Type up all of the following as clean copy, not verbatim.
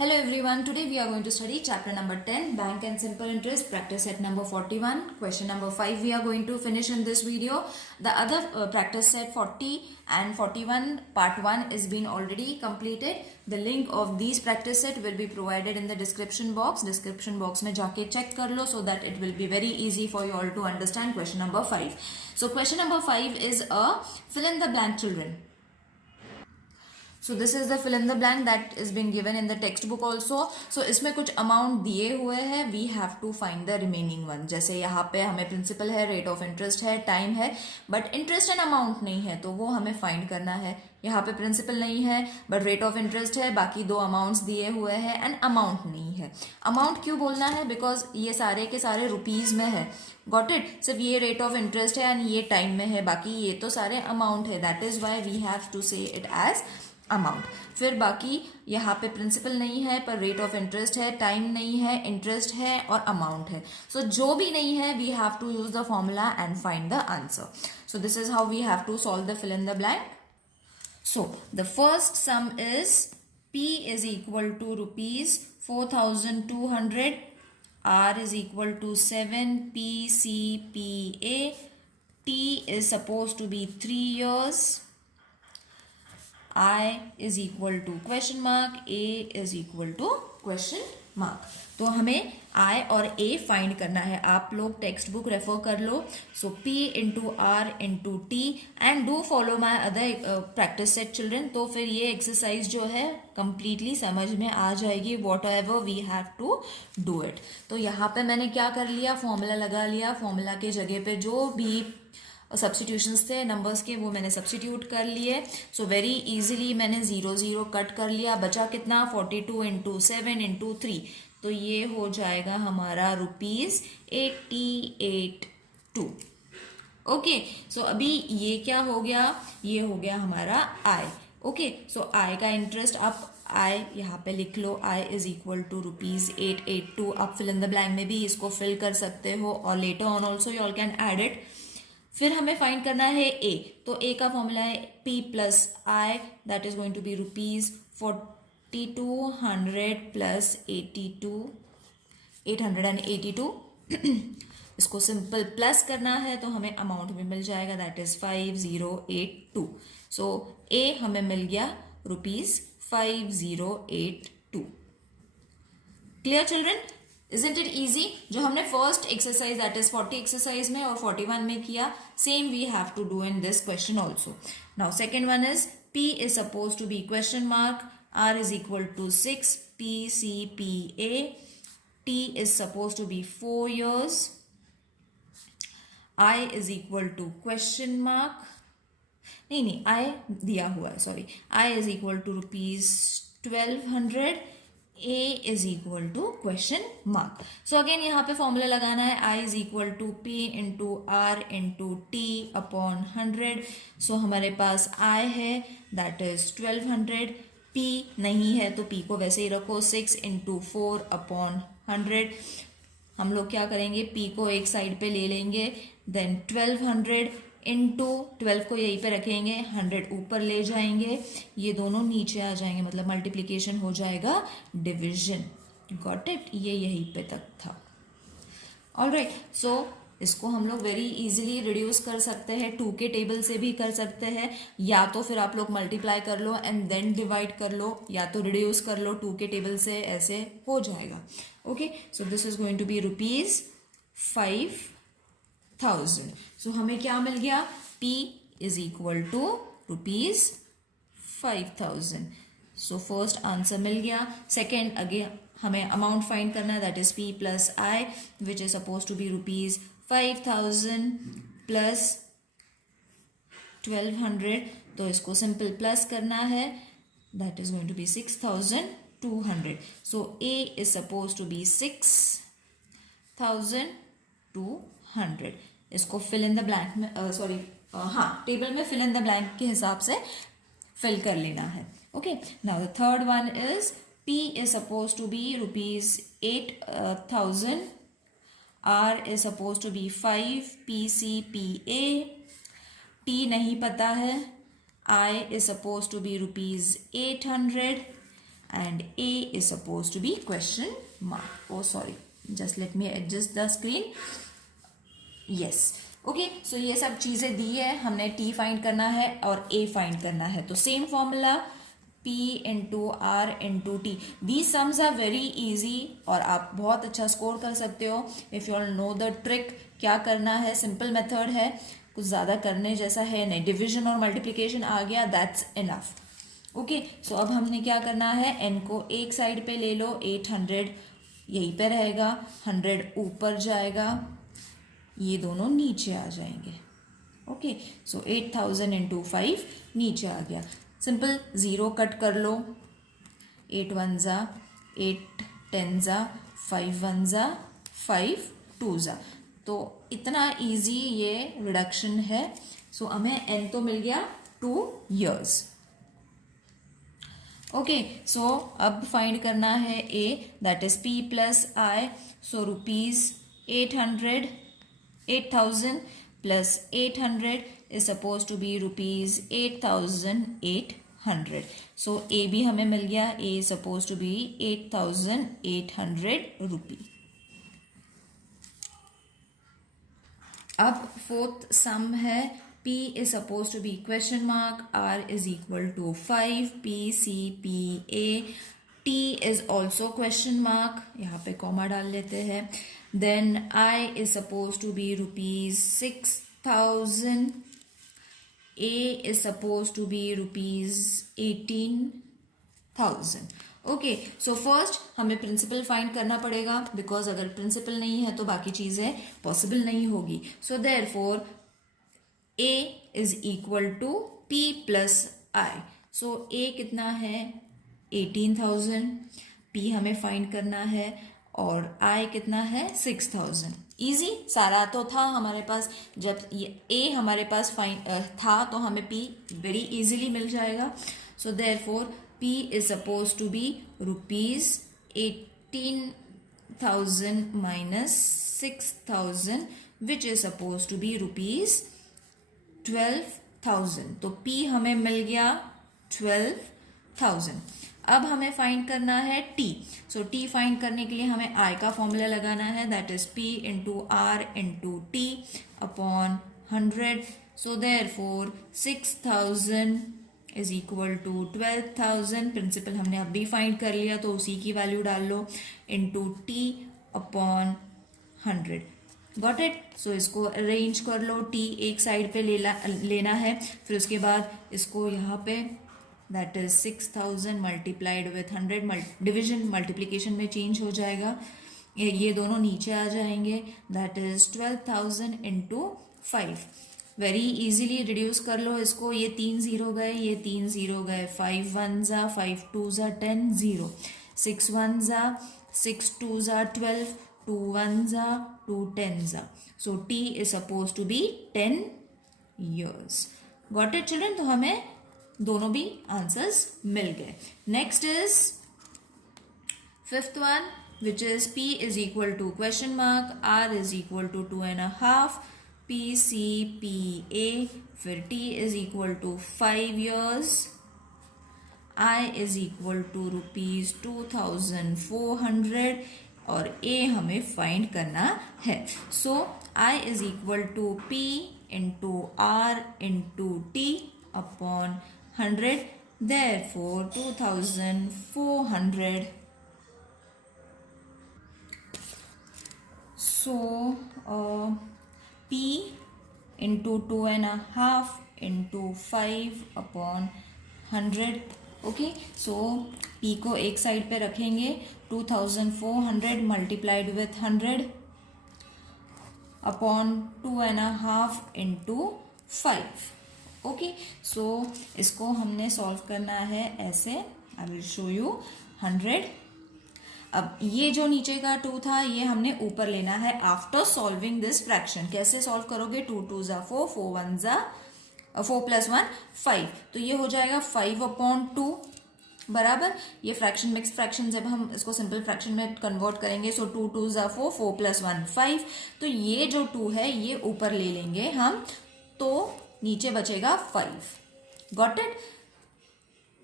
Hello everyone, today we are going to study chapter number 10, Bank and Simple Interest, practice set number 41. Question number 5 we are going to finish in this video. The other practice set 40 and 41 part 1 is been already completed. The link of these practice set will be provided in the description box. Description box में जाके check कर लो so that it will be very easy for you all to understand question number 5. So question number 5 is a fill in the blank children. So this is the fill in the blank that is been given in the textbook also. So इसमें कुछ amount दिए हुए हैं, we have to find the remaining one. जैसे यहाँ पे हमें principal है, rate of interest है, time है, but interest and amount नहीं है, तो वो हमें find करना है. यहाँ पे principal नहीं है, but rate of interest है, बाकी दो amounts दिए हुए हैं and amount नहीं है. Amount क्यों बोलना है? Because ये सारे के सारे rupees में है. Got it? सिर्फ ये rate of interest है and ये time में है, बाकी ये तो सारे amount है. That is why we have to say it as amount. फिर बाकी यहाँ पे प्रिंसिपल नहीं है पर रेट ऑफ इंटरेस्ट है, टाइम नहीं है, इंटरेस्ट है और अमाउंट है. सो जो भी नहीं है we have to use the formula and find the answer. So this is how we have to solve the fill in the blank. So the first sum is P is equal to rupees 4,200, R is equal to 7 PCPA, T is supposed to be 3 years, I is equal to question mark, A is equal to question mark. तो हमें I और A find करना है. आप लोग text book refer कर लो. So P into R into T and do follow my other practice set children. तो फिर ये एक्सरसाइज जो है कंप्लीटली समझ में आ जाएगी. Whatever we have to do it. तो यहाँ पे मैंने क्या कर लिया, फॉर्मूला लगा लिया. फॉर्मूला के जगह पे जो भी सब्सटीट्यूशंस थे नंबर्स के वो मैंने सब्सटीट्यूट कर लिए. सो वेरी इजीली मैंने 0 0 कट कर लिया. बचा कितना, 42 इंटू 7 इंटू 3. तो ये हो जाएगा हमारा ₹88,2. ओके. सो अभी ये क्या हो गया, ये हो गया हमारा I. ओके. सो I का इंटरेस्ट आप I यहाँ पे लिख लो. I is equal to ₹882. आप फिल इन द ब्लैंक में भी इसको फिल कर सकते हो और later on also you all can add it. फिर हमें फाइंड करना है A. तो A का फॉर्मूला है P plus I, that is going to be ₹4,200 plus 882. इसको सिंपल प्लस करना है तो हमें अमाउंट भी मिल जाएगा, दैट इज 5082. सो A हमें मिल गया ₹5082. Clear children? Isn't it easy? जो हमने first exercise that is 40 exercise में और 41 में किया, same we have to do in this question also. Now second one is P is suppose to be question mark, R is equal to 6 PCPA, T is suppose to be 4 years, I is equal to question mark, नहीं I दिया हुआ है, sorry. I is equal to ₹1200, A is equal to question mark. So again यहाँ पे formula लगाना है. I is equal to P into R into T upon 100. So हमारे पास I है that is 1200. P नहीं है तो P को वैसे ही रखो. 6 into 4 upon 100. हम लोग क्या करेंगे, P को एक साइड पे ले लेंगे, then 1200 इंटू 12 को यहीं पे रखेंगे, 100 ऊपर ले जाएंगे, ये दोनों नीचे आ जाएंगे, मतलब मल्टीप्लिकेशन हो जाएगा डिविजन. Got it? ये यहीं पे तक था. ऑलराइट. सो इसको हम लोग वेरी इजीली रिड्यूस कर सकते हैं. 2 के टेबल से भी कर सकते हैं, या तो फिर आप लोग मल्टीप्लाई कर लो एंड देन डिवाइड कर लो, या तो रिड्यूस कर लो 2 के टेबल से, ऐसे हो जाएगा. Okay. So this is going to be ₹5,000. So हमें क्या मिल गया, P is equal to ₹5,000. So first answer मिल गया. सेकेंड अगेन हमें अमाउंट फाइंड करना है, that is P plus I which is suppose to be ₹5,000 plus 1200. तो इसको सिंपल प्लस करना है, that is going to be 6,200. So A is suppose to be 6,200. इसको फिल इन द ब्लैंक में, sorry table में fill in the blank के हिसाब से फिल कर लेना है. Okay. Now the third one is P is suppose to be ₹8,000, R is suppose to be 5 PCPA, T नहीं पता है, I is suppose to be ₹800, and A is supposed to be question mark. Oh sorry, just let me adjust the screen. Yes, okay so ये सब चीज़ें दी है, हमने T find करना है और A फाइंड करना है. तो same formula P into R into T. These sums are very easy और आप बहुत अच्छा स्कोर कर सकते हो if you all know the trick. क्या करना है, सिंपल मेथड है, कुछ ज़्यादा करने जैसा है नहीं. डिविजन और मल्टीप्लिकेशन आ गया, दैट्स इनफ. ओके सो अब हमने क्या करना है, n को एक साइड पे ले लो, 800 यहीं पे रहेगा, 100 ऊपर जाएगा, ये दोनों नीचे आ जाएंगे. ओके सो 8000 इंटू 5 नीचे आ गया. सिंपल, ज़ीरो कट कर लो, 8 1 ज़ा 8 10 ज़ा 5 1 ज़ा 5 2 ज़ा. तो इतना इजी ये रिडक्शन है. सो हमें n तो मिल गया 2 years. ओके सो अब फाइंड करना है a, that is p plus I. So rupees 8000 plus 800 is supposed to be rupees 8800. So A भी हमें मिल गया, A is supposed to be 8800 rupee. अब फोर्थ सम है, P is supposed to be question mark, R is equal to 5, P C P A, T is also question mark, यहाँ पे comma डाल लेते हैं. Then I is supposed to be rupees 6000, A is supposed to be rupees 18,000. Okay so first हमें principal find करना पड़ेगा, because अगर principal नहीं है तो बाकी चीज़ें पॉसिबल नहीं होगी. So therefore A is equal to P plus I. So A कितना है 18,000, P हमें फाइंड करना है और I कितना है 6,000. इजी, सारा तो था हमारे पास. जब ये A हमारे पास था तो हमें P वेरी इजीली मिल जाएगा. So therefore P is supposed to be rupees 18,000 minus 6,000, which is supposed to be rupees 12,000. तो P हमें मिल गया 12,000. अब हमें फाइंड करना है T. सो T फाइंड करने के लिए हमें I का फॉर्मूला लगाना है, that is P into R into T upon 100. So therefore 6,000 is equal to 12,000. Principal हमने अभी फाइंड कर लिया तो उसी की वैल्यू डाल लो, into T upon 100. Got it. So इसको अरेंज कर लो, टी एक साइड पे लेना है, फिर उसके बाद इसको यहाँ पे that is 6,000 multiplied with 100. Division multiplication में चेंज हो जाएगा, ये दोनों नीचे आ जाएंगे, that is 12,000 into 5. Very easily reduce कर लो इसको, ये 3 0 गए, ये 3 0 गए, 5 1 ज़ा 5 2 ज़ा 10 0, 6 1 ज़ा 6 2 ज़ा 12, 2 1 ज़ा 2 10 ज़ा. सो T is supposed to be 10 years. Got it children? तो हमें दोनों भी आंसर्स मिल गए. Next is fifth one, which is P is equal to question mark, R is equal to 2.5, P C P A, फिर T is equal to 5 years, I is equal to rupees 2,400 और A हमें find करना है. सो I is equal to P into R into T upon 100. Therefore 2,400. So P into 2.5 into 5 upon 100. Okay so P को एक side पे रखेंगे, 2,400 multiplied with 100 upon 2.5 into 5. Okay so इसको हमने सॉल्व करना है ऐसे, आई विल शो यू 100. अब ये जो नीचे का 2 था ये हमने ऊपर लेना है आफ्टर सॉल्विंग दिस फ्रैक्शन. कैसे सॉल्व करोगे, 2 2 ज़ा 4, 4 1 ज़ा 4 प्लस 1 5. तो ये हो जाएगा 5 अपॉन 2 बराबर, ये फ्रैक्शन मिक्स फ्रैक्शन, जब हम इसको सिंपल फ्रैक्शन में कन्वर्ट करेंगे, सो 2 2 ज़ा 4, 4 प्लस 1 5. तो ये जो 2 है ये ऊपर ले लेंगे हम, तो नीचे बचेगा 5. Got it.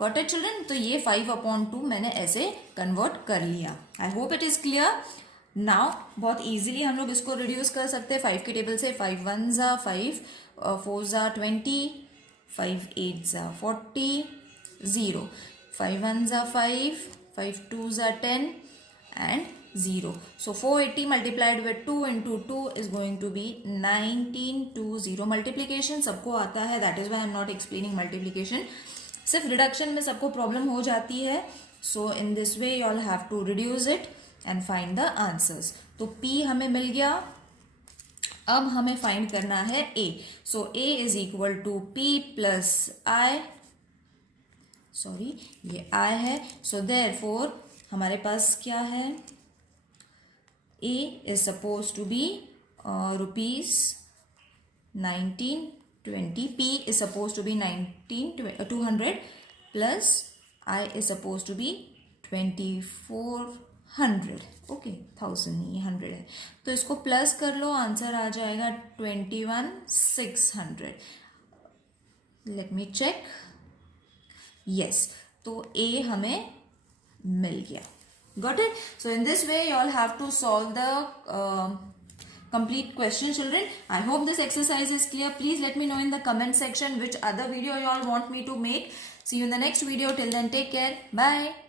Got it children? तो ये 5/2 मैंने ऐसे कन्वर्ट कर लिया. I hope it is clear. Now बहुत इजीली हम लोग इसको रिड्यूस कर सकते हैं 5 के टेबल से. 5 1s are 5, 4s are 20, 5 8s are 40, 0. 5 1s are 5, 5 2s are 10 and 0. So 480 multiplied with 2 into 2 is going to be 1920. Multiplication सबको आता है, that is why I am not explaining multiplication. सिर्फ रिडक्शन में सबको प्रॉब्लम हो जाती है. So in this way you all have to reduce it and find the answers. तो P हमें मिल गया. अब हमें फाइंड करना है A. So A is equal to P plus I. Sorry, ये I है. सो देयरफॉर हमारे पास क्या है? A is suppose to be ₹1920. P is supposed to be 200 plus I is supposed to be 2400. Okay, 1000 नहीं 100 है. तो इसको प्लस कर लो, आंसर आ जाएगा 21600. Let me check. यस, तो A हमें मिल गया. Got it? So in this way you all have to solve the complete question, children. I hope this exercise is clear. Please let me know in the comment section which other video you all want me to make. See you in the next video. Till then, take care. Bye.